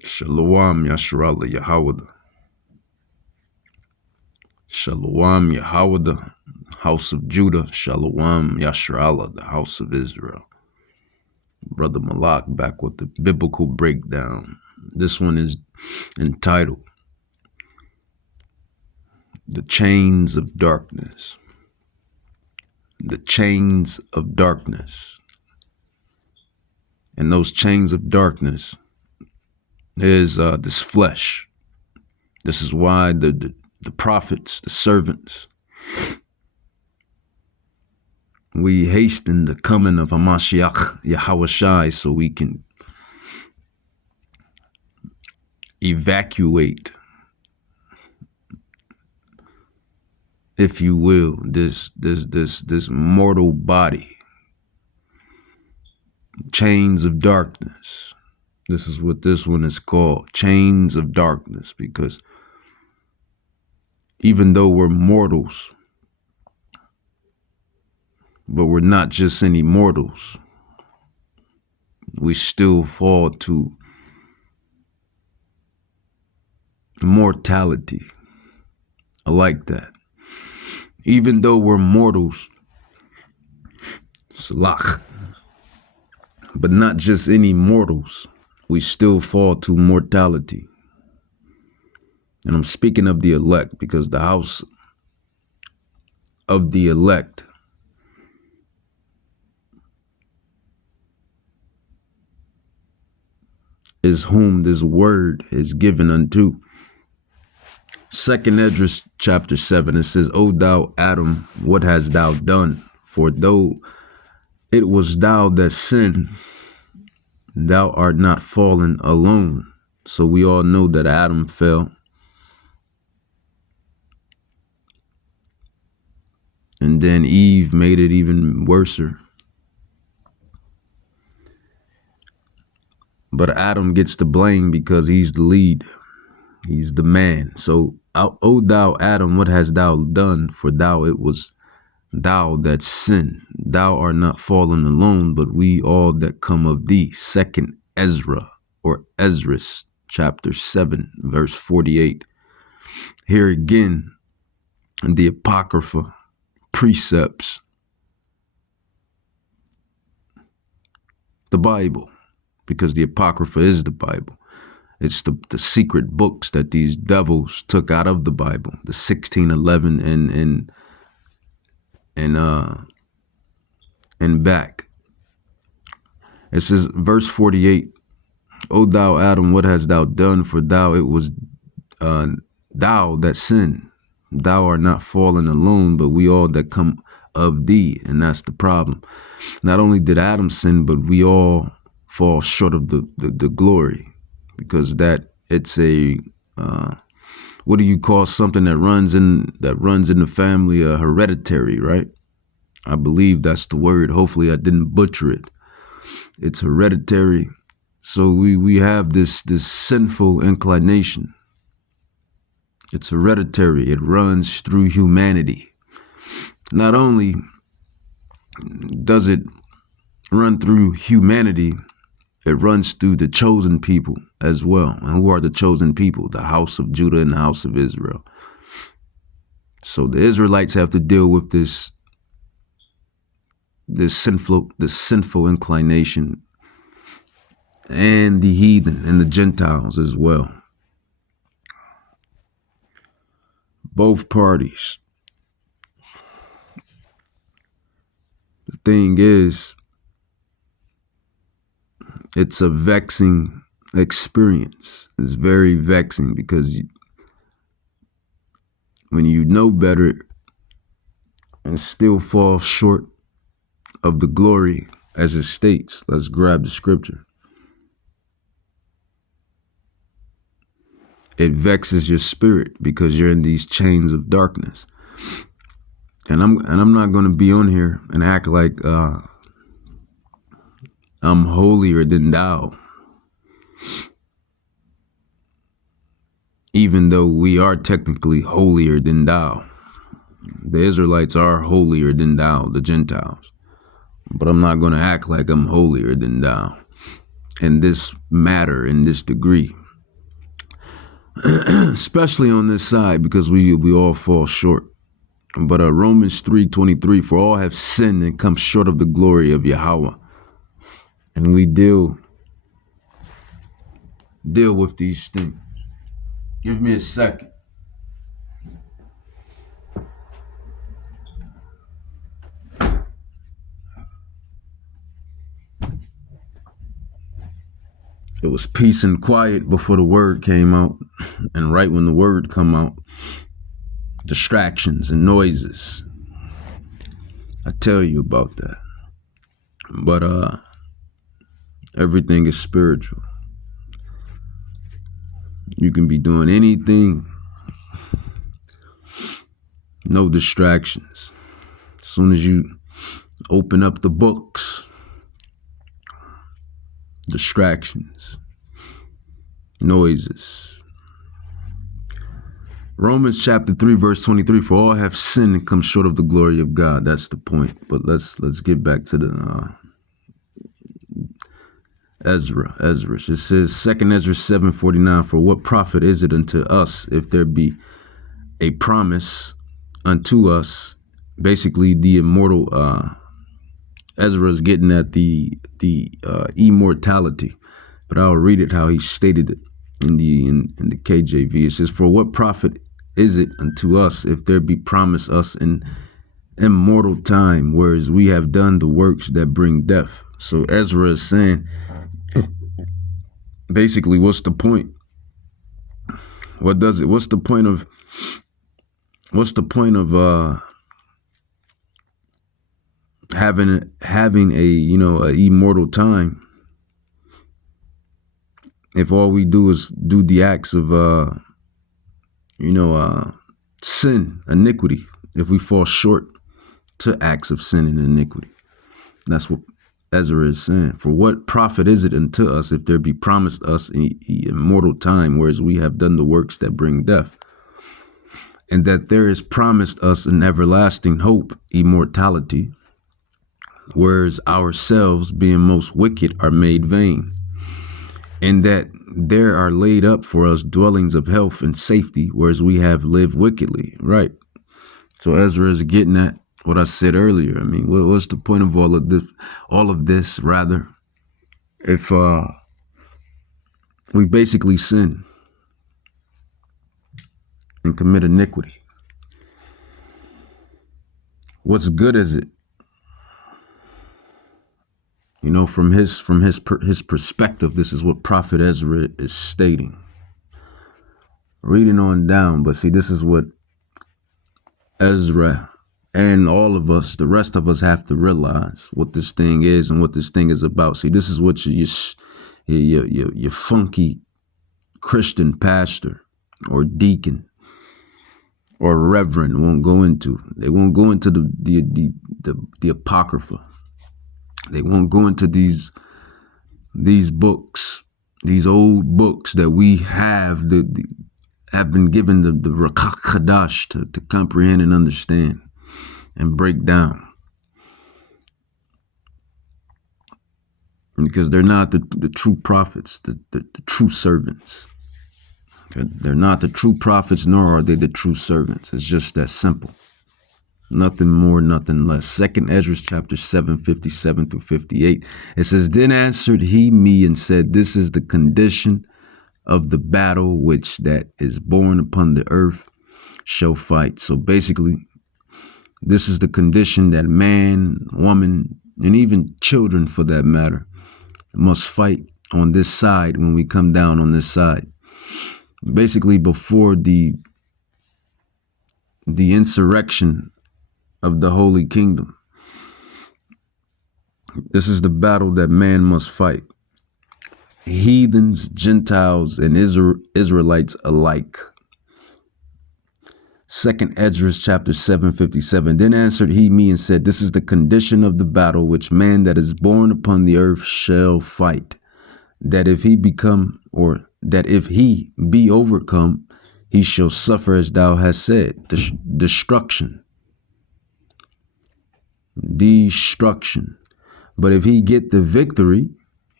Shalom Yasharallah Yahawada. Shalom Yahawada, House of Judah. Shalom Yasharallah, the House of Israel. Brother Malak back with the biblical breakdown. This one is entitled The Chains of Darkness. The chains of darkness. And those chains of darkness is this flesh. This is why the prophets, the servants, we hasten the coming of Hamashiach Yahawashi so we can evacuate, if you will, this mortal body. Chains of darkness. This is what this one is called, chains of darkness, because even though we're mortals, but we're not just any mortals, we still fall to mortality. I like that. Even though we're mortals, Salach, but not just any mortals, we still fall to mortality. And I'm speaking of the elect because the house of the elect is whom this word is given unto. 2nd Esdras chapter 7, it says, O thou Adam, what hast thou done? For though it was thou that sinned, thou art not fallen alone. So we all know that Adam fell. And then Eve made it even worser. But Adam gets the blame because he's the lead. He's the man. So, O thou Adam, what hast thou done? For it was thou that sinned. Thou art not fallen alone, but we all that come of thee. 2nd Ezra or Esdras chapter 7, verse 48. Here again, the Apocrypha precepts the Bible, because the Apocrypha is the Bible. It's the secret books that these devils took out of the Bible, the 1611 and back. It says, verse 48, O thou Adam, what hast thou done? For it was thou that sinned. Thou art not fallen alone, but we all that come of thee. And that's the problem. Not only did Adam sin, but we all fall short of the glory, because it's a what do you call something that runs in the family? Hereditary, right? I believe that's the word. Hopefully I didn't butcher it. It's hereditary. So we have this sinful inclination. It's hereditary. It runs through humanity. Not only does it run through humanity, it runs through the chosen people as well. And who are the chosen people? The house of Judah and the house of Israel. So the Israelites have to deal with this sinful inclination, and the heathen and the Gentiles as well. Both parties. The thing is, it's a vexing experience. It's very vexing because when you know better and still fall short of the glory as it states, let's grab the scripture. It vexes your spirit because you're in these chains of darkness. And I'm not going to be on here and act like I'm holier than thou, even though we are technically holier than thou. The Israelites are holier than thou, the Gentiles. But I'm not going to act like I'm holier than thou in this matter, in this degree. especially on this side, because we all fall short. But Romans 3:23, for all have sinned and come short of the glory of Yahweh. And we deal with these things. Give me a second. It was peace and quiet before the word came out. And right when the word come out, distractions and noises. I tell you about that. But everything is spiritual. You can be doing anything. No distractions. As soon as you open up the books, distractions, noises. Romans chapter 3, verse 23, for all have sinned and come short of the glory of God. That's the point. But let's get back to the Ezra. It says 2 Ezra 7:49, for what profit is it unto us if there be a promise unto us? Basically, the immortal Ezra is getting at the immortality, but I'll read it how he stated it in the KJV. It says, for what profit is it unto us if there be promised us in immortal time, whereas we have done the works that bring death? So Ezra is saying, basically, what's the point? What does it? What's the point of having a immortal time if all we do is do the acts of sin, iniquity, if we fall short to acts of sin and iniquity? That's what Ezra is saying. For what profit is it unto us if there be promised us immortal time, whereas we have done the works that bring death? And that there is promised us an everlasting hope, immortality, whereas ourselves, being most wicked, are made vain. And that there are laid up for us dwellings of health and safety, whereas we have lived wickedly. Right. So Ezra is getting at what I said earlier. I mean, what's the point of all of this, if we basically sin and commit iniquity? What's good is it? From his perspective, this is what Prophet Ezra is stating. Reading on down, but see, this is what Ezra and all of us, the rest of us, have to realize what this thing is and what this thing is about. See, this is what your funky Christian pastor or deacon or reverend won't go into. They won't go into the Apocrypha. They won't go into these books, these old books that we have been given the Rakak Hadash to comprehend and understand and break down. Because they're not the true prophets, the true servants. They're not the true prophets, nor are they the true servants. It's just that simple. Nothing more, nothing less. 2 Ezra chapter 7, 57 through 58. It says, then answered he me and said, this is the condition of the battle which that is born upon the earth shall fight. So basically, this is the condition that man, woman, and even children for that matter, must fight on this side when we come down on this side. Basically, before the insurrection of the Holy Kingdom. This is the battle that man must fight. Heathens, Gentiles, and Israelites alike. 2 Ezra chapter 7:57. Then answered he me and said, this is the condition of the battle which man that is born upon the earth shall fight. That if he be overcome, he shall suffer as thou hast said, destruction. But if he get the victory,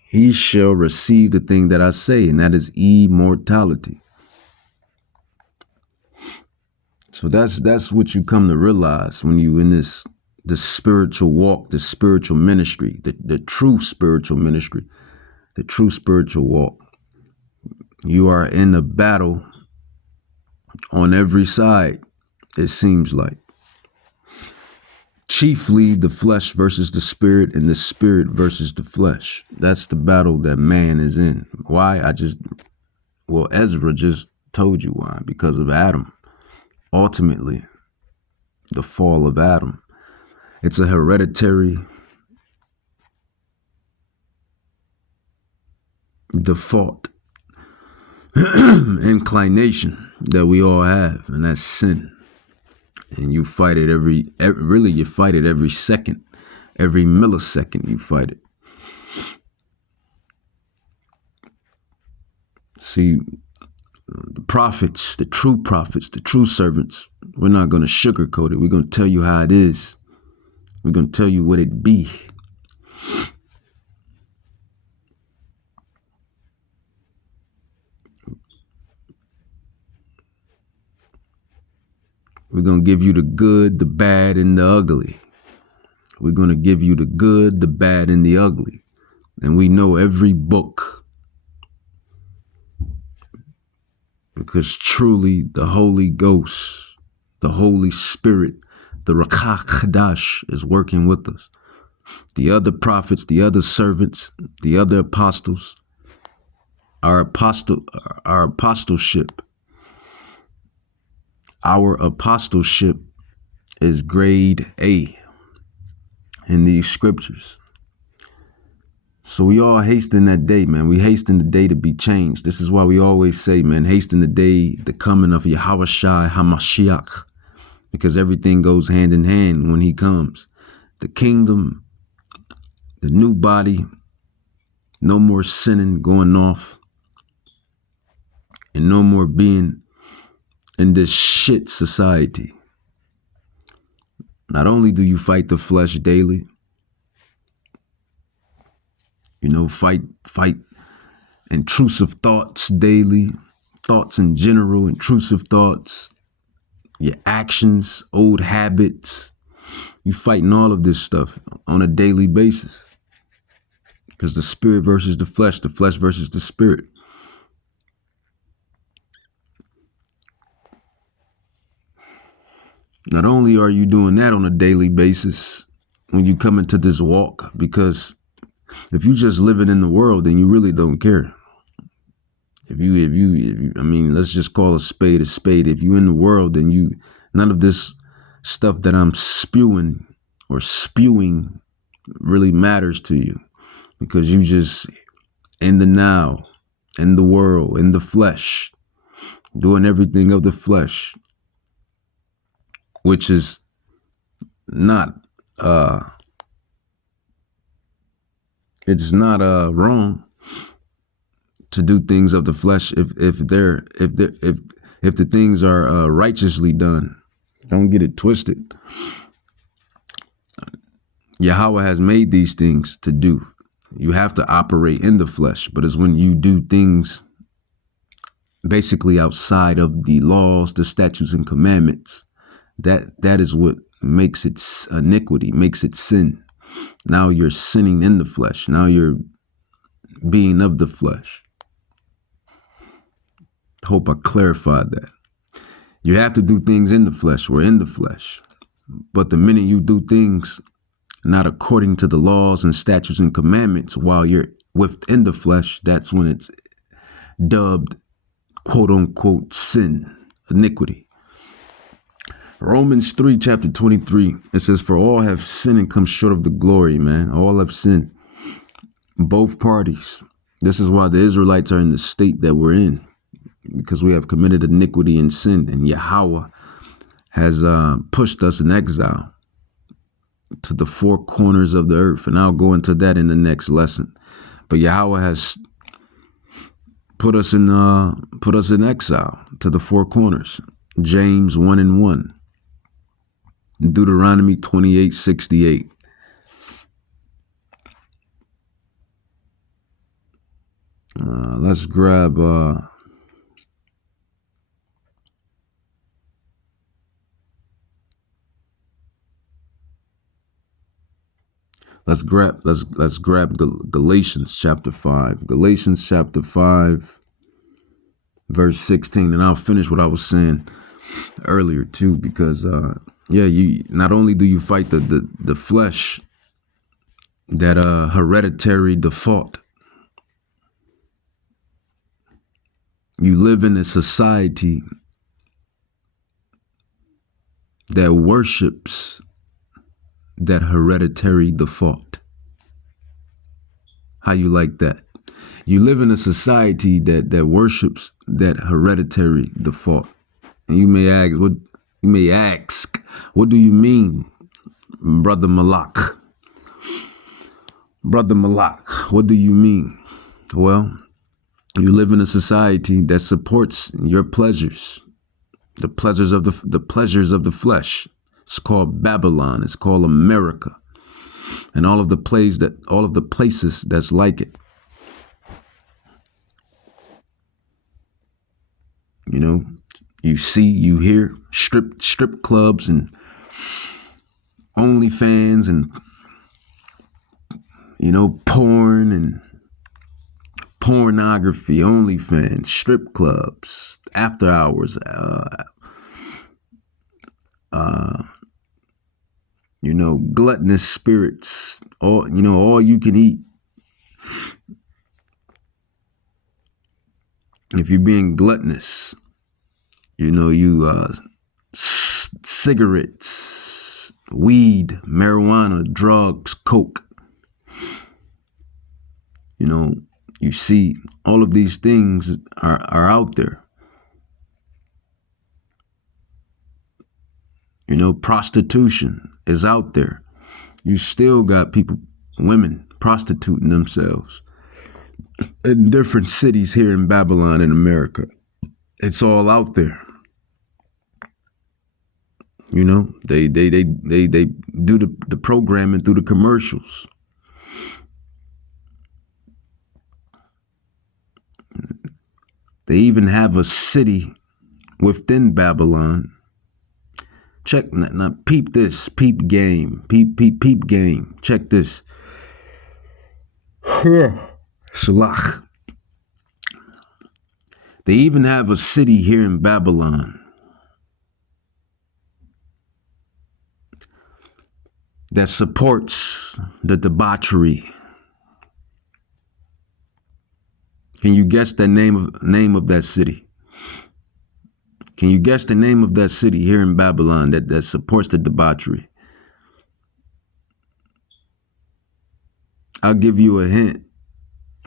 he shall receive the thing that I say, and that is immortality. So that's what you come to realize when you in this spiritual walk, the spiritual ministry, the true spiritual ministry, the true spiritual walk. You are in a battle on every side, it seems like. Chiefly the flesh versus the spirit and the spirit versus the flesh. That's the battle that man is in. Why? Ezra just told you why. Because of Adam. Ultimately, the fall of Adam. It's a hereditary default inclination that we all have, and that's sin. And you fight it really you fight it every second, every millisecond you fight it. See, the prophets, the true servants, we're not going to sugarcoat it. We're going to tell you how it is. We're going to tell you what it be. We're going to give you the good, the bad, and the ugly. We're going to give you the good, the bad, and the ugly. And we know every book. Because truly the Holy Ghost, the Holy Spirit, the Rakach Chadash is working with us. The other prophets, the other servants, the other apostles, our apostleship is grade A in these scriptures. So we all hasten that day, man. We hasten the day to be changed. This is why we always say, man, hasten the day, the coming of Yahawashi HaMashiach, because everything goes hand in hand when he comes. The kingdom, the new body, no more sinning going off, and no more being in this shit society. Not only do you fight the flesh daily, fight intrusive thoughts daily, thoughts in general, intrusive thoughts, your actions, old habits. You fighting all of this stuff on a daily basis. Because the spirit versus the flesh versus the spirit. Not only are you doing that on a daily basis when you come into this walk, because if you just living in the world, then you really don't care. If you, let's just call a spade a spade. If you in the world, then none of this stuff that I'm spewing really matters to you, because you just in the now, in the world, in the flesh, doing everything of the flesh, which is not it's not wrong to do things of the flesh if the things are righteously done. Don't get it twisted. Yahweh has made these things to do. You have to operate in the flesh, but it's when you do things basically outside of the laws, the statutes, and commandments, that is what makes it iniquity, makes it sin. Now you're sinning in the flesh. Now you're being of the flesh. Hope I clarified that. You have to do things in the flesh. We're in the flesh. But the minute you do things not according to the laws and statutes and commandments while you're within the flesh, that's when it's dubbed, quote unquote, sin, iniquity. Romans 3, chapter 23, it says, for all have sinned and come short of the glory, man. All have sinned. Both parties. This is why the Israelites are in the state that we're in, because we have committed iniquity and sin, and Yahweh has pushed us in exile to the four corners of the earth. And I'll go into that in the next lesson. But Yahweh has put us in exile to the four corners. James 1:1. Deuteronomy 28:68. Let's grab Let's grab Galatians chapter 5. Galatians chapter 5, verse 16. And I'll finish what I was saying earlier too, because you not only do you fight the flesh, that hereditary default. You live in a society that worships that hereditary default. How you like that? You live in a society that worships that hereditary default. And you may ask, what do you mean, Brother Malak? Brother Malak, what do you mean? Well, you live in a society that supports your pleasures, the pleasures of the flesh. It's called Babylon. It's called America, and all of the places that's like it. You know, you see, you hear strip clubs and OnlyFans and porn and pornography, OnlyFans, strip clubs, after hours, gluttonous spirits, all you can eat. If you're being gluttonous, cigarettes, weed, marijuana, drugs, coke. You see, all of these things are out there. Prostitution is out there. You still got women prostituting themselves in different cities here in Babylon in America. It's all out there. They do the programming through the commercials. They even have a city within Babylon. Check now, peep this, peep game. Check this. Shalach. They even have a city here in Babylon that supports the debauchery. Can you guess the name of that city? Can you guess the name of that city here in Babylon that supports the debauchery? I'll give you a hint.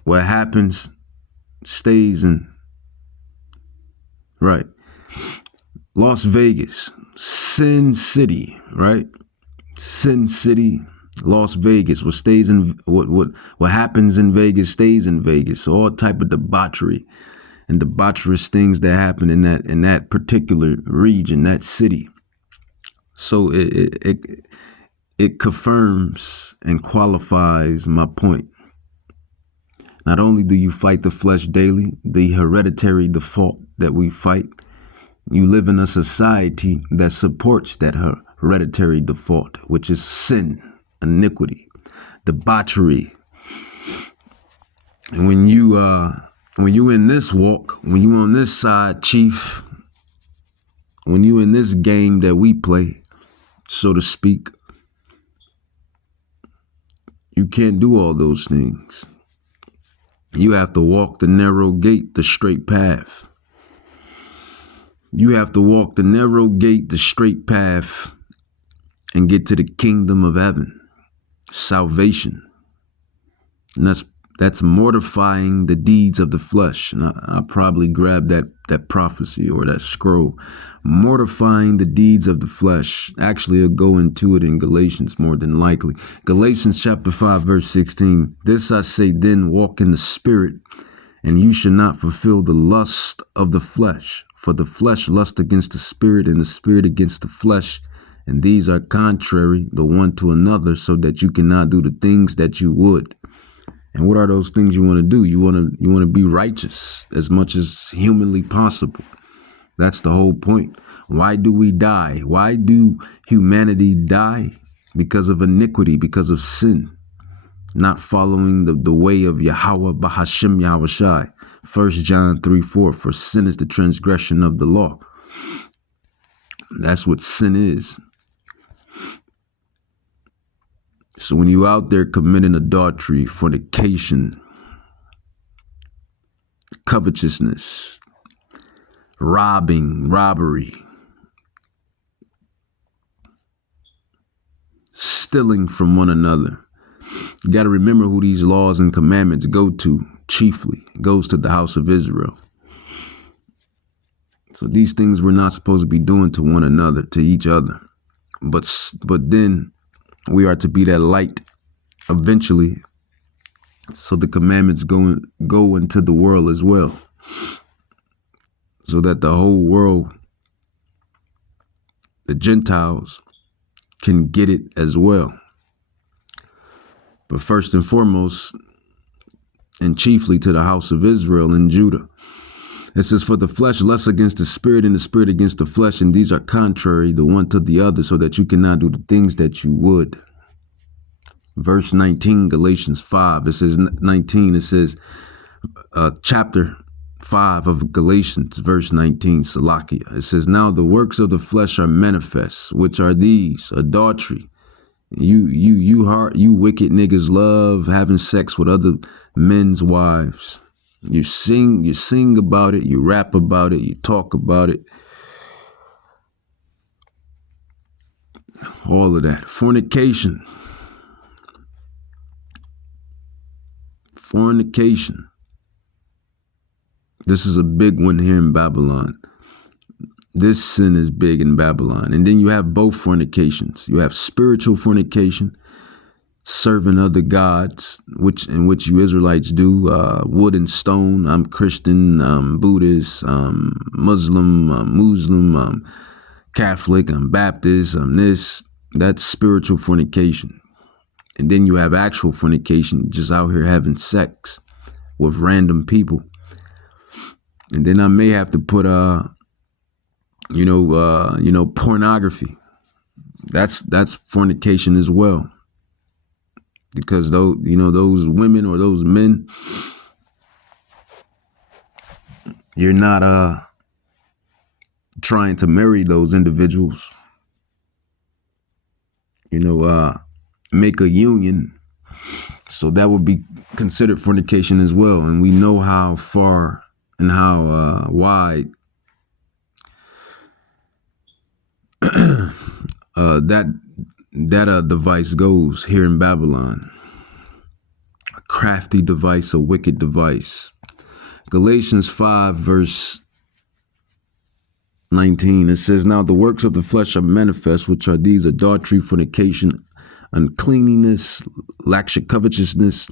What happens stays in. Right. Las Vegas, Sin City, right? Sin City, Las Vegas. What stays in what happens in Vegas stays in Vegas. All type of debauchery and debaucherous things that happen in that particular region, that city. So it confirms and qualifies my point. Not only do you fight the flesh daily, the hereditary default that we fight, you live in a society that supports that hereditary default, which is sin, iniquity, debauchery. And when you in this walk, when you on this side, chief, when you in this game that we play, so to speak, you can't do all those things. You have to walk the narrow gate, the straight path. You have to walk the narrow gate, the straight path, and get to the kingdom of heaven, salvation. And that's mortifying the deeds of the flesh. And I'll probably grab that prophecy or that scroll. Mortifying the deeds of the flesh. Actually, I'll go into it in Galatians more than likely. Galatians chapter 5, verse 16. This I say then, walk in the spirit, and you shall not fulfill the lust of the flesh. For the flesh lusts against the spirit, and the spirit against the flesh. And these are contrary the one to another, so that you cannot do the things that you would. And what are those things you want to do? You want to be righteous as much as humanly possible. That's the whole point. Why do we die? Why do humanity die? Because of iniquity, because of sin. not following the way of Yahweh Bahashim Yahushai. 1 John 3:4, for sin is the transgression of the law. That's what sin is. So when you out there committing adultery, fornication, covetousness, robbery, stealing from one another, you got to remember who these laws and commandments go to chiefly. It goes to the house of Israel. So these things we're not supposed to be doing to one another, to each other. But then we are to be that light eventually. So the commandments go into the world as well. So that the whole world, the Gentiles, can get it as well. But first and foremost, and chiefly to the house of Israel and Judah. It says, for the flesh lusts against the spirit, and the spirit against the flesh, and these are contrary the one to the other, so that you cannot do the things that you would. Verse 19, Galatians 5, it says 19, it says, chapter 5 of Galatians, verse 19, Salakia. It says, now the works of the flesh are manifest, which are these: adultery. You wicked niggas love having sex with other men's wives. You sing about it, you rap about it, you talk about it. All of that. Fornication. This is a big one here in Babylon. This sin is big in Babylon. And then you have both fornications. You have spiritual fornication, serving other gods, in which you Israelites do, wood and stone. I'm Christian, I'm Buddhist, I'm Muslim, I'm Catholic, I'm Baptist, I'm this. That's spiritual fornication. And then you have actual fornication, just out here having sex with random people. And then I may have to put pornography. That's fornication as well. Because those women or those men, you're not trying to marry those individuals. Make a union. So that would be considered fornication as well. And we know how far and how wide that device goes here in Babylon. A crafty device, a wicked device. Galatians 5 verse 19, it says, now the works of the flesh are manifest, which are these: adultery, fornication, uncleanness, lack of covetousness,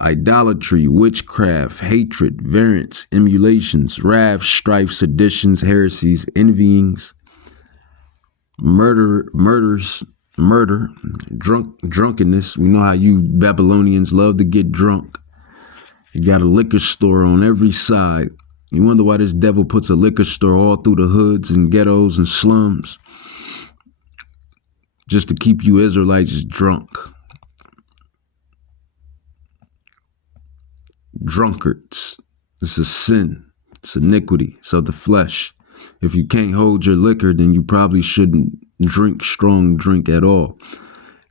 idolatry, witchcraft, hatred, variance, emulations, wrath, strife, seditions, heresies, envyings, murder, drunkenness. We know how you Babylonians love to get drunk. You got a liquor store on every side. You wonder why this devil puts a liquor store all through the hoods and ghettos and slums, just to keep you Israelites drunk. Drunkards. It's a sin. It's iniquity. It's of the flesh. If you can't hold your liquor, then you probably shouldn't drink strong drink at all.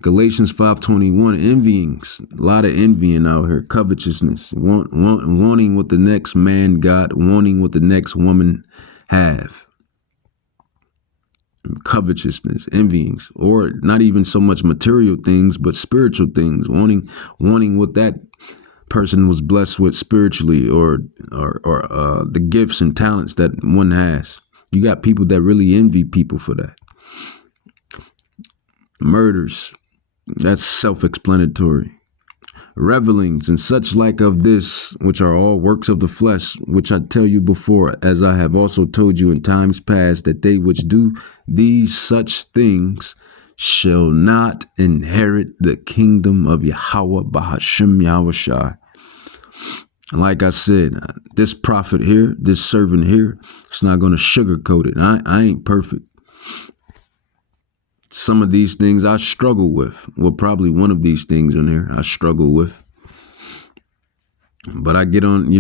Galatians 5:21, envyings. A lot of envying out here. Covetousness. Wanting what the next man got. Wanting what the next woman have. Covetousness, envyings, or not even so much material things, but spiritual things. Wanting what that person was blessed with spiritually, or the gifts and talents that one has. You got people that really envy people for that. Murders. That's self-explanatory. Revelings and such like of this, which are all works of the flesh, which I tell you before, as I have also told you in times past, that they which do these such things shall not inherit the kingdom of Yahweh Bahashim Yahushai. Like I said, this prophet here, this servant here, it's not going to sugarcoat it. I ain't perfect. Some of these things I struggle with. Well, probably one of these things in there I struggle with. But I get on,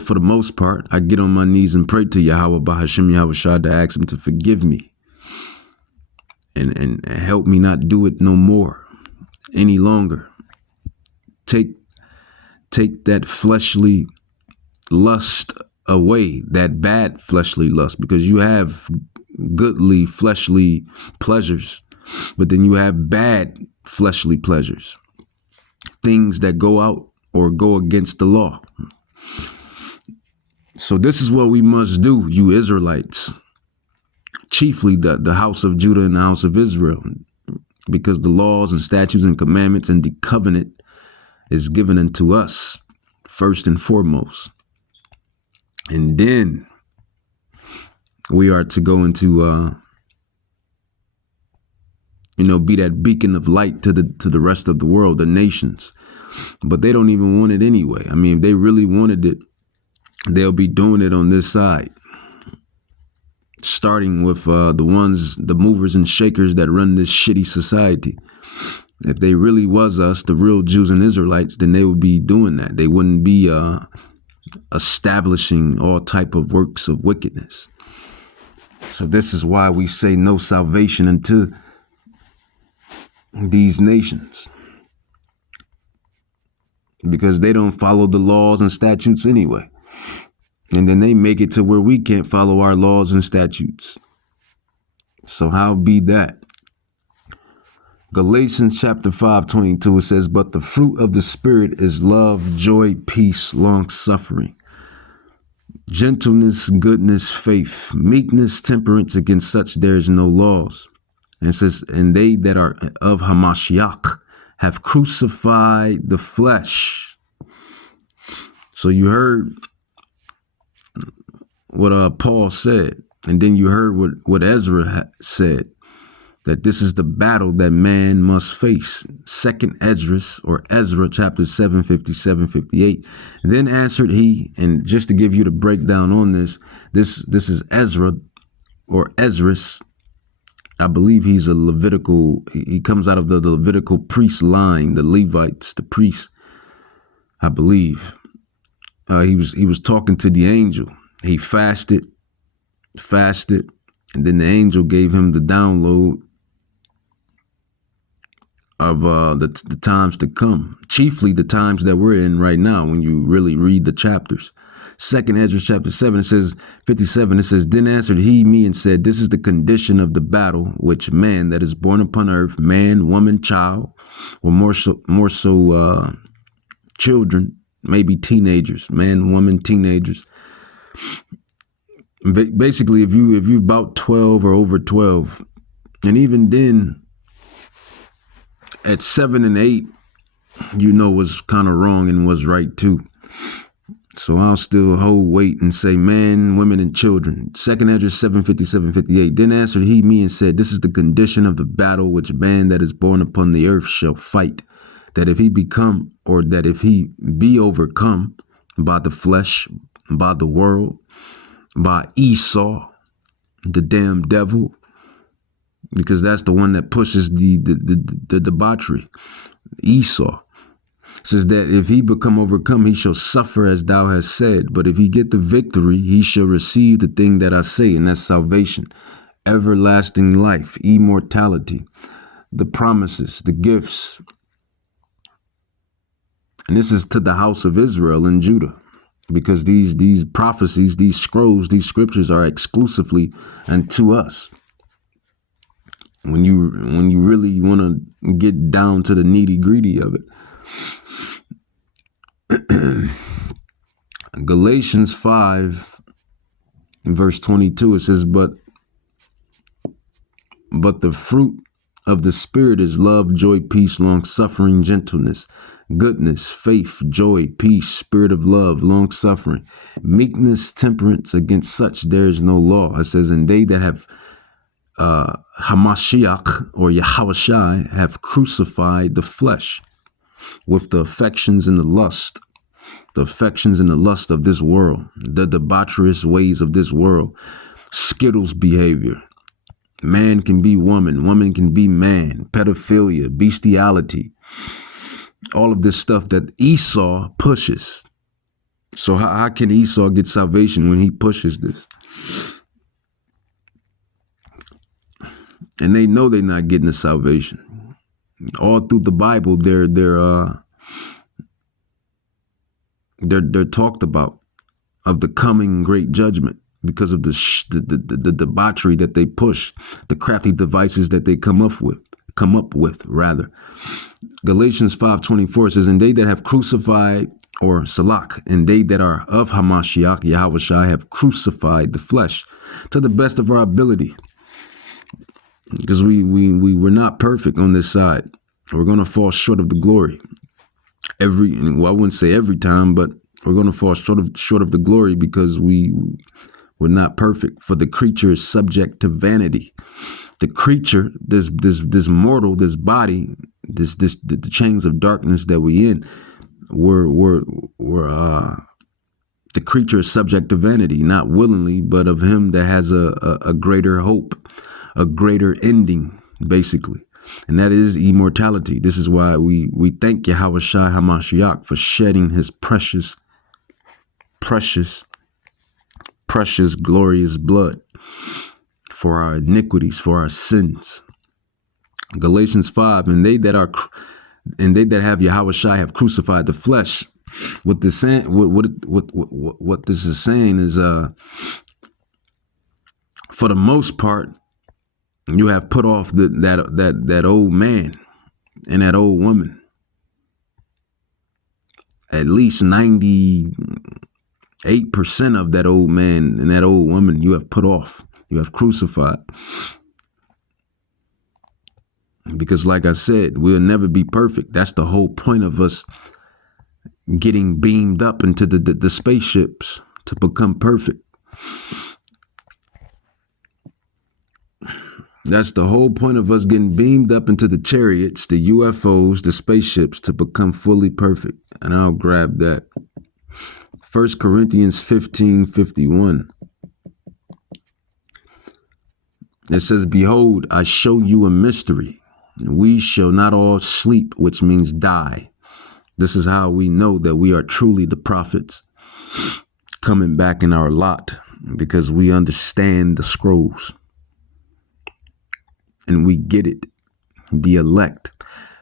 for the most part, I get on my knees and pray to Yahweh Bahashim Yahweh Shah to ask him to forgive me and help me not do it no more, any longer. Take that fleshly lust away, that bad fleshly lust, because you have goodly fleshly pleasures, but then you have bad fleshly pleasures, things that go out or go against the law. So this is what we must do, you Israelites, chiefly the house of Judah and the house of Israel, because the laws and statutes and commandments and the covenant is given unto us first and foremost. And then we are to go into, be that beacon of light to the rest of the world, the nations. But they don't even want it anyway. I mean, if they really wanted it, they'll be doing it on this side, starting with the movers and shakers that run this shitty society. If they really was us, the real Jews and Israelites, then they would be doing that. They wouldn't be establishing all type of works of wickedness. So this is why we say no salvation unto these nations, because they don't follow the laws and statutes anyway. And then they make it to where we can't follow our laws and statutes. So how be that? Galatians chapter 5:22, it says, but the fruit of the Spirit is love, joy, peace, long suffering, gentleness, goodness, faith, meekness, temperance. Against such there is no laws. And it says, and they that are of Hamashiach have crucified the flesh. So you heard what Paul said, and then you heard what Ezra said, that this is the battle that man must face. Second Ezra chapter 7, 57, 58. Then answered he, and just to give you the breakdown on this is Ezra or Esdras. I believe he's a Levitical, he comes out of the Levitical priest line, the Levites, the priests, I believe. He was talking to the angel. He fasted, and then the angel gave him the download of the times to come, chiefly the times that we're in right now when you really read the chapters. Second Ezra chapter 7, it says 57, it says, then answered he me and said, this is the condition of the battle which man that is born upon earth, man, woman, child, or more so children, maybe teenagers, man, woman, teenagers. Basically, if you about 12 or over 12, and even then, at 7 and 8, was kind of wrong and was right too. So I'll still hold weight and say man, women, and children. Second Ezra 7, 57, 58. Then answered he me and said, this is the condition of the battle which man that is born upon the earth shall fight, that if he be overcome by the flesh, by the world, by Esau, the damn devil, because that's the one that pushes the debauchery, Esau. It says that if he become overcome, he shall suffer as thou hast said. But if he get the victory, he shall receive the thing that I say, and that's salvation, everlasting life, immortality, the promises, the gifts. And this is to the house of Israel and Judah, because these prophecies, these scrolls, these scriptures are exclusively unto us. When you really want to get down to the nitty gritty of it. Galatians 5 verse 22, it says, but the fruit of the Spirit is love, joy, peace, long suffering, gentleness, goodness, faith, joy, peace, spirit of love, long suffering, meekness, temperance. Against such there is no law. It says, and they that have Hamashiach or Yahushai have crucified the flesh with the affections and the lust of this world, the debaucherous ways of this world, Skittles behavior, Man can be woman. Woman can be man. Pedophilia, bestiality. All of this stuff that Esau pushes. So how can Esau get salvation when he pushes this? And they know they're not getting the salvation. All through the Bible, they're talked about of the coming great judgment because of the debauchery that they push, the crafty devices that they come up with rather. Galatians 5:24 says, and they that have crucified, or Salak, and they that are of Hamashiach, Yahushua, have crucified the flesh to the best of our ability. Because we were not perfect on this side. We're going to fall short of the glory. I wouldn't say every time, but we're going to fall short of the glory because we're not perfect. For the creature is subject to vanity. The creature, this mortal, this body, the chains of darkness that we in, the creature is subject to vanity, not willingly, but of him that has a greater hope, a greater ending, basically. And that is immortality. This is why we thank Yahushua HaMashiach for shedding his precious, glorious blood for our iniquities, for our sins. Galatians 5, and they that have Yahushua have crucified the flesh. What this is saying is, for the most part, you have put off that old man and that old woman. At least 98% of that old man and that old woman you have put off. You have crucified. Because like I said, we'll never be perfect. That's the whole point of us getting beamed up into the spaceships, to become perfect. That's the whole point of us getting beamed up into the chariots, the UFOs, the spaceships, to become fully perfect. And I'll grab that. 1 Corinthians 15:51. It says, behold, I show you a mystery. We shall not all sleep, which means die. This is how we know that we are truly the prophets coming back in our lot, because we understand the scrolls. And we get it, the elect.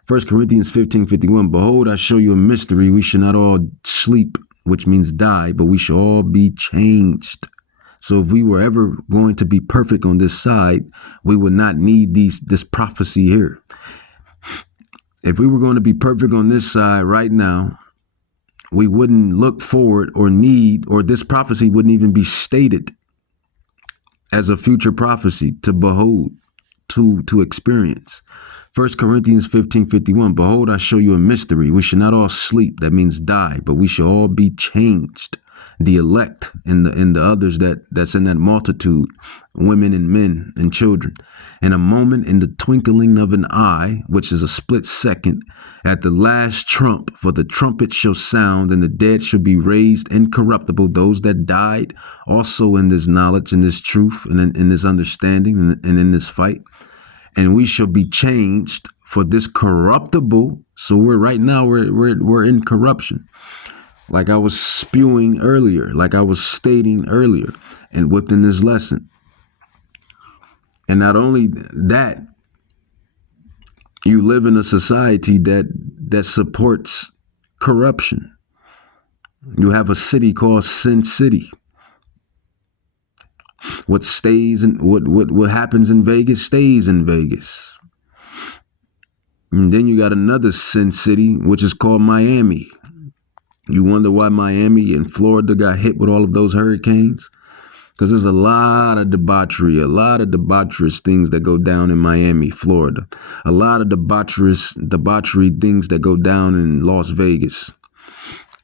1 Corinthians 15:51, behold, I show you a mystery. We shall not all sleep, which means die, but we shall all be changed. So if we were ever going to be perfect on this side, we would not need this prophecy here. If we were going to be perfect on this side right now, we wouldn't look forward or this prophecy wouldn't even be stated as a future prophecy to behold, to experience. 1 Corinthians 15:51, behold, I show you a mystery. We shall not all sleep, that means die, but we shall all be changed. The elect and the others that's in that multitude, women and men and children. In a moment, in the twinkling of an eye, which is a split second, at the last trump, for the trumpet shall sound, and the dead shall be raised incorruptible, those that died also in this knowledge, in this truth, and in this understanding, and in this fight. And we shall be changed for this corruptible. So we're in corruption. Like I was spewing earlier, like I was stating earlier, and within this lesson. And not only that, you live in a society that supports corruption. You have a city called Sin City. What stays and what happens in Vegas stays in Vegas. And then you got another Sin City, which is called Miami. You wonder why Miami and Florida got hit with all of those hurricanes? Because there's a lot of debauchery, a lot of debaucherous things that go down in Miami, Florida. A lot of debauchery things that go down in Las Vegas.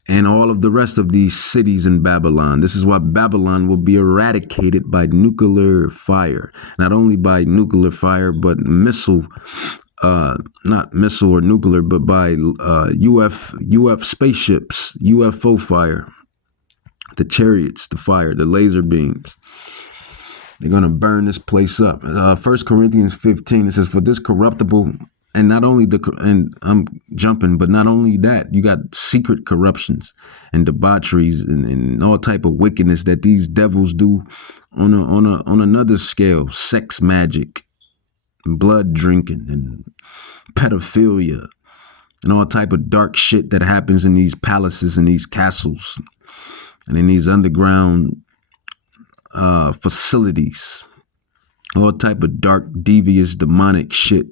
And all of the rest of these cities in Babylon. This is why Babylon will be eradicated by nuclear fire. Not only by nuclear fire, but not missile or nuclear, but by UF spaceships, UFO fire, the chariots, the fire, the laser beams. They're going to burn this place up. 1 Corinthians 15, it says, for this corruptible, and not only and I'm jumping, but not only that, you got secret corruptions and debaucheries and all type of wickedness that these devils do on another scale, sex magic, blood drinking, and pedophilia, and all type of dark shit that happens in these palaces and these castles and in these underground facilities, all type of dark, devious, demonic shit.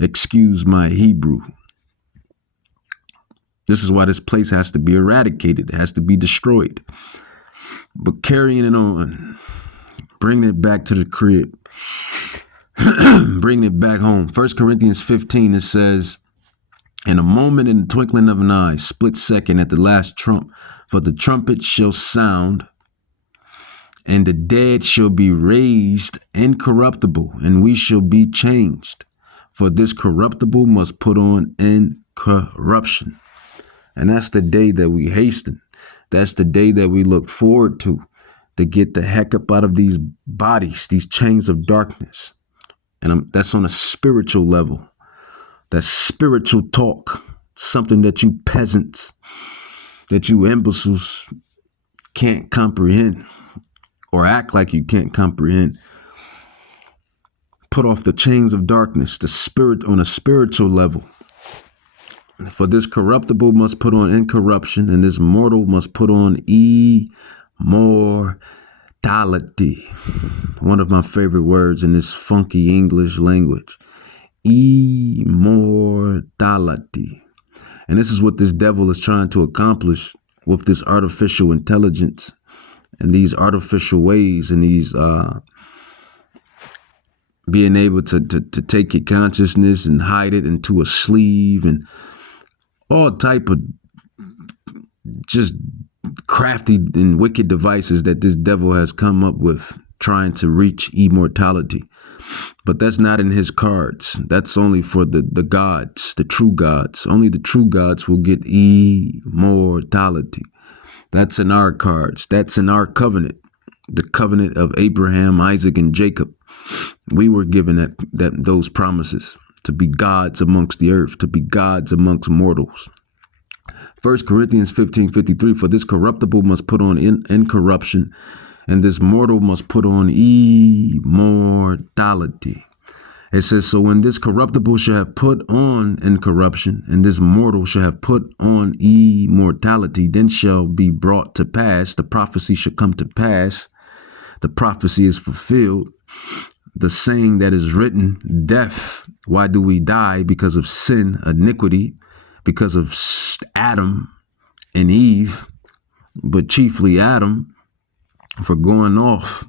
Excuse my Hebrew. This is why this place has to be eradicated. It has to be destroyed. But carrying it on, bringing it back to the crib, bringing it back home. 1 Corinthians 15, it says, in a moment, in the twinkling of an eye, split second at the last trump, for the trumpet shall sound, and the dead shall be raised incorruptible, and we shall be changed. For this corruptible must put on incorruption. And that's the day that we hasten. That's the day that we look forward to get the heck up out of these bodies, these chains of darkness. And that's on a spiritual level. That's spiritual talk, something that you peasants, that you imbeciles can't comprehend. Or act like you can't comprehend. Put off the chains of darkness, the spirit on a spiritual level. For this corruptible must put on incorruption, and this mortal must put on immortality. One of my favorite words in this funky English language. Immortality. And this is what this devil is trying to accomplish with this artificial intelligence and these artificial ways and these being able to take your consciousness and hide it into a sleeve and all type of just crafty and wicked devices that this devil has come up with trying to reach immortality. But that's not in his cards. That's only for the gods, the true gods. Only the true gods will get immortality. That's in our cards. That's in our covenant, the covenant of Abraham, Isaac, and Jacob. We were given those promises to be gods amongst the earth, to be gods amongst mortals. 1 Corinthians 15:53, for this corruptible must put on incorruption, and this mortal must put on immortality. It says, so when this corruptible shall have put on incorruption, and this mortal shall have put on immortality, then shall be brought to pass, the prophecy shall come to pass, the prophecy is fulfilled, the saying that is written, death, why do we die? Because of sin, iniquity, because of Adam and Eve, but chiefly Adam, for going off.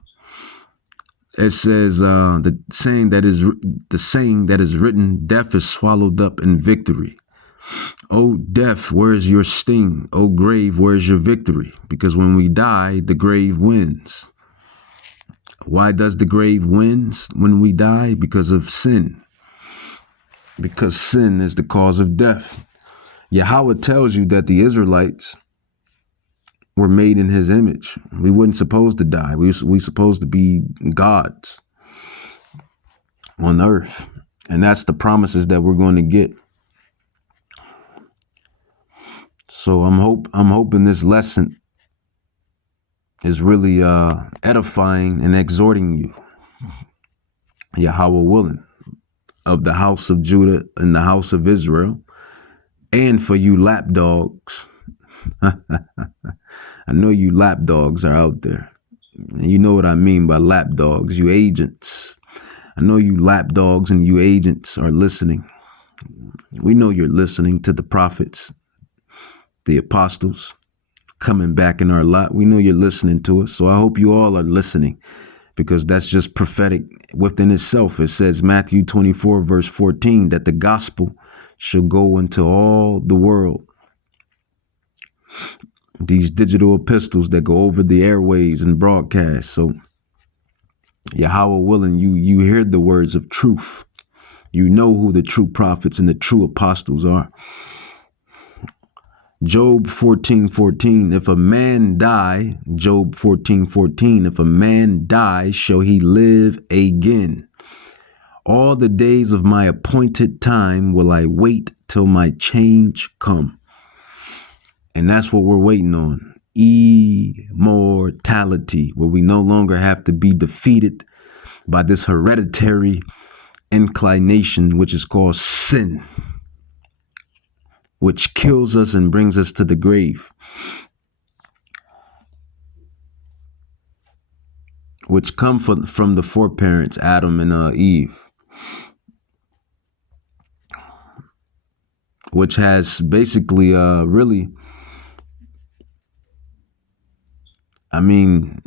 It says the saying that is written, death is swallowed up in victory. O death, where is your sting? O grave, where is your victory? Because when we die, the grave wins. Why does the grave win when we die? Because of sin. Because sin is the cause of death. Yahweh tells you that the Israelites were made in his image. We weren't supposed to die. We supposed to be gods on earth. And that's the promises that we're going to get. So I'm hoping this lesson is really edifying and exhorting you, Yahweh willing, of the house of Judah and the house of Israel, and for you lapdogs. I know you lapdogs are out there. And you know what I mean by lapdogs, you agents. I know you lapdogs and you agents are listening. We know you're listening to the prophets, the apostles, coming back in our lot. We know you're listening to us. So I hope you all are listening, because that's just prophetic within itself. It says Matthew 24, verse 14, that the gospel shall go into all the world. These digital epistles that go over the airways and broadcast. So Yahweh willing, you hear the words of truth. You know who the true prophets and the true apostles are. Job 14:14, if a man die, Job 14:14, if a man die, shall he live again? All the days of my appointed time will I wait till my change come. And that's what we're waiting on. Immortality, where we no longer have to be defeated by this hereditary inclination, which is called sin, which kills us and brings us to the grave, which come from the foreparents, Adam and Eve, which has basically really, I mean,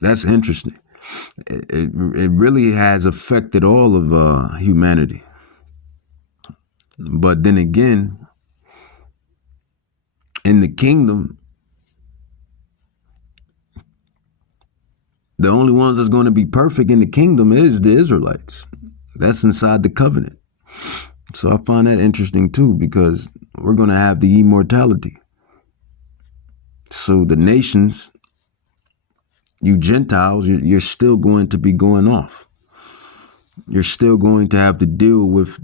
that's interesting. It really has affected all of humanity. But then again, in the kingdom, the only ones that's going to be perfect in the kingdom is the Israelites. That's inside the covenant. So I find that interesting too, because we're going to have the immortality. So the nations, you Gentiles, you're still going to be going off. You're still going to have to deal with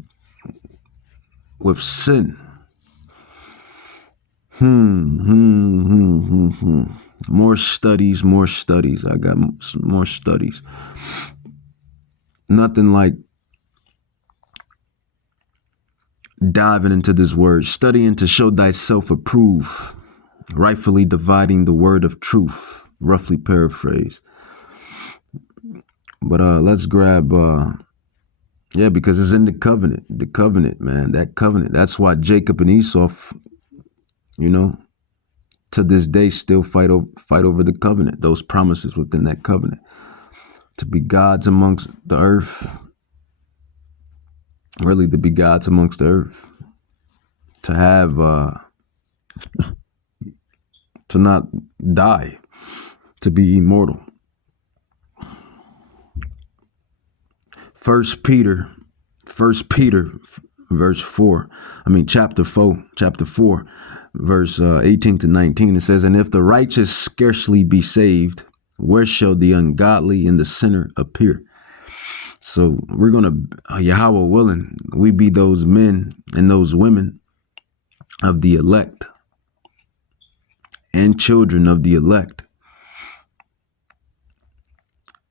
sin. More studies. I got some more studies. Nothing like diving into this word, studying to show thyself approved, rightfully dividing the word of truth, roughly paraphrase. But let's grab, because it's in the covenant, man, that covenant. That's why Jacob and Esau, to this day still fight over the covenant, those promises within that covenant, to be gods amongst the earth. Really, to be gods amongst the earth, to have, to not die, to be immortal. First Peter, chapter 4, verse 18 to 19. It says, and if the righteous scarcely be saved, where shall the ungodly and the sinner appear? So we're going to, Yahweh willing, we be those men and those women of the elect and children of the elect.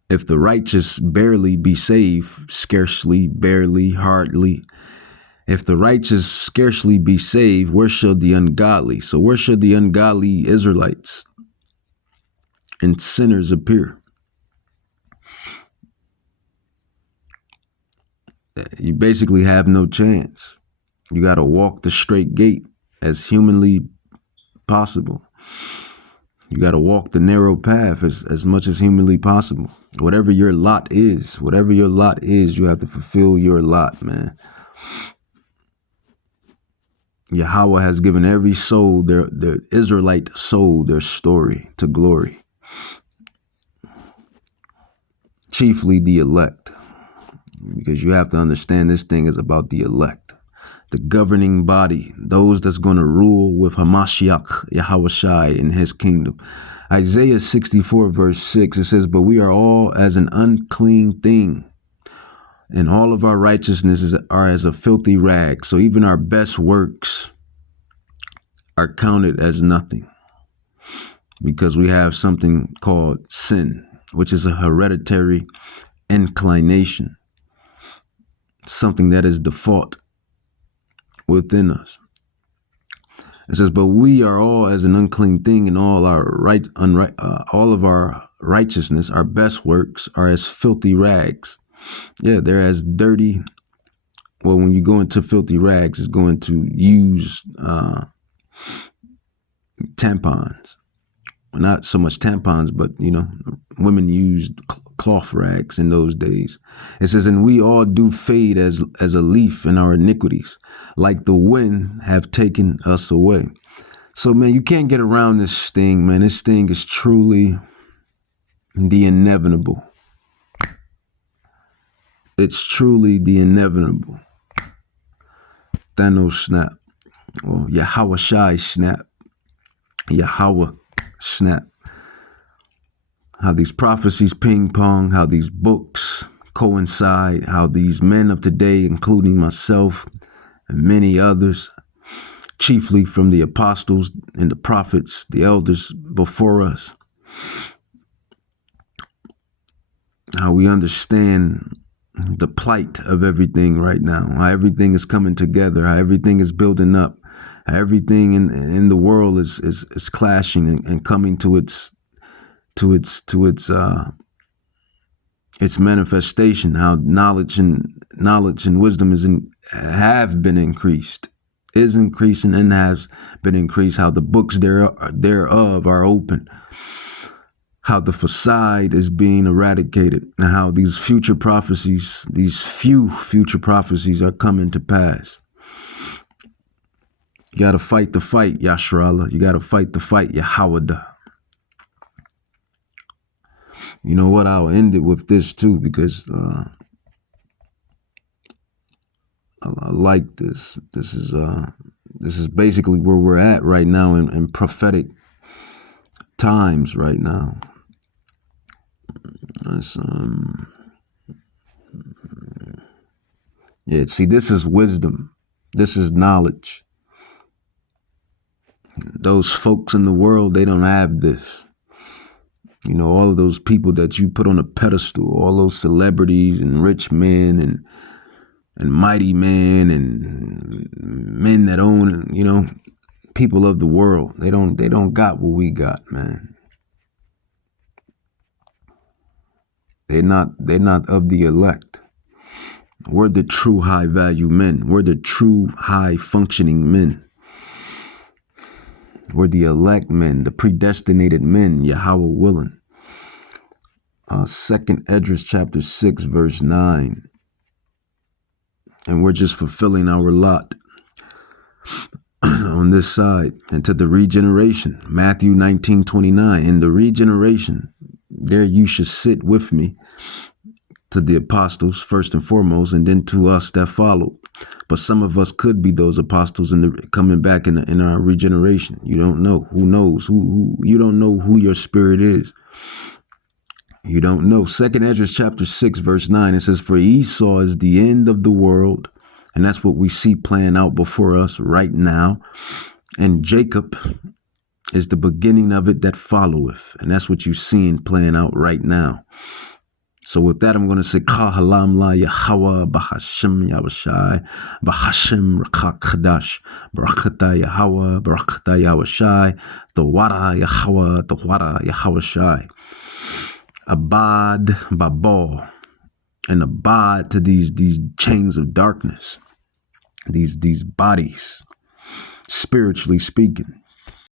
If the righteous barely be saved, scarcely, barely, hardly. If the righteous scarcely be saved, where shall the ungodly? So where should the ungodly Israelites and sinners appear? You basically have no chance. You got to walk the straight gate as humanly possible. You got to walk the narrow path as much as humanly possible. Whatever your lot is, you have to fulfill your lot, man. Yahweh has given every soul, their Israelite soul, their story to glory. Chiefly the elect. Because you have to understand this thing is about the elect, the governing body, those that's going to rule with Hamashiach, Yahweh Shai, in his kingdom. Isaiah 64 verse 6, it says, but we are all as an unclean thing, and all of our righteousnesses are as a filthy rag. So even our best works are counted as nothing, because we have something called sin, which is a hereditary inclination. Something that is default within us. It says, but we are all as an unclean thing, and all of our righteousness, our best works, are as filthy rags. Yeah, they're as dirty. Well, when you go into filthy rags, it's going to use tampons. Not so much tampons, but, women used cloth rags in those days. It says, and we all do fade as a leaf in our iniquities, like the wind have taken us away. So, man, you can't get around this thing, man. This thing is truly the inevitable. It's truly the inevitable. Thanos snap. Well, Yahweh Shai snap. Yahweh snap. How these prophecies ping pong, how these books coincide, how these men of today, including myself and many others, chiefly from the apostles and the prophets, the elders before us, how we understand the plight of everything right now, how everything is coming together, how everything is building up, how everything in the world is clashing and coming to its manifestation, how knowledge and wisdom have been increased, is increasing and has been increased, how the books thereof are open, how the facade is being eradicated, and how these few future prophecies are coming to pass. You got to fight the fight, Yashrallah. You got to fight the fight, Yahweh. You know what? I'll end it with this too, because I like this. This is basically where we're at right now in prophetic times right now. Yeah, see, this is wisdom. This is knowledge. Those folks in the world, they don't have this. You know, all of those people that you put on a pedestal, all those celebrities and rich men and mighty men and men that own, you know, people of the world. They don't got what we got, man. They're not of the elect. We're the true high value men. We're the true high functioning men. We're the elect men, the predestinated men, Yahweh willing. 2nd Esdras chapter 6, verse 9. And we're just fulfilling our lot on this side. And to the regeneration, Matthew 19:29. In the regeneration, there you should sit with me, to the apostles first and foremost, and then to us that follow. But some of us could be those apostles coming back in our regeneration. You don't know. Who knows? Who you don't know who your spirit is. You don't know. 2nd Esdras chapter 6, verse 9, it says, for Esau is the end of the world. And that's what we see playing out before us right now. And Jacob is the beginning of it that followeth. And that's what you're seeing playing out right now. So with that, I'm going to say, Kahalam la Yahweh, Bahashem Yahushai, Bahashem Rakak Kadash, Barakata Yahweh, Barakata Yahushai, the Wada Yahweh, the Wada Yahushai. Abad Babal, and abide to these chains of darkness, these bodies, spiritually speaking.